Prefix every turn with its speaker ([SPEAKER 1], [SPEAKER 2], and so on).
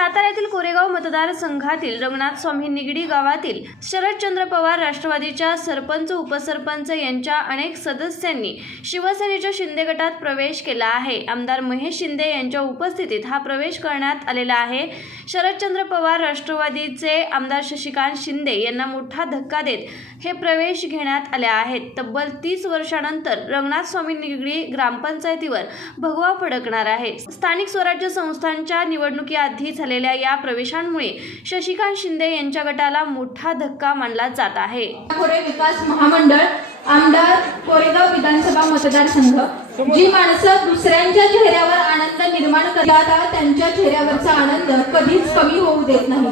[SPEAKER 1] साताऱ्यातील कोरेगाव मतदारसंघातील रंगनाथ स्वामी निगडी गावातील शरदचंद्र पवार राष्ट्रवादीच्या सरपंच उपसरपंच यांच्या अनेक सदस्यांनी शिवसेनेच्या शिंदे गटात प्रवेश केला आहे. आमदार महेश शिंदे यांच्या उपस्थितीत हा प्रवेश करण्यात आलेला आहे. शरदचंद्र पवार राष्ट्रवादीचे आमदार शशिकांत शिंदे यांना मोठा धक्का देत हे प्रवेश घेण्यात आले आहेत. तब्बल तीस वर्षानंतर रंगनाथ स्वामी निगडी ग्रामपंचायतीवर भगवा फडकणार आहे. स्थानिक स्वराज्य संस्थांच्या निवडणुकीआधी झालेल्या या प्रवेशांमुळे शशिकांत शिंदे यांच्या गटाला मोठा धक्का मानला जात आहे.
[SPEAKER 2] कोरे विकास महामंडळ आमदार कोरेगाव विधानसभा मतदारसंघ जी माणसं दुसऱ्यांच्या चेहऱ्यावर आनंद निर्माण करतात त्यांच्या चेहऱ्यावरचा आनंद कधीच कमी होऊ देत नाही.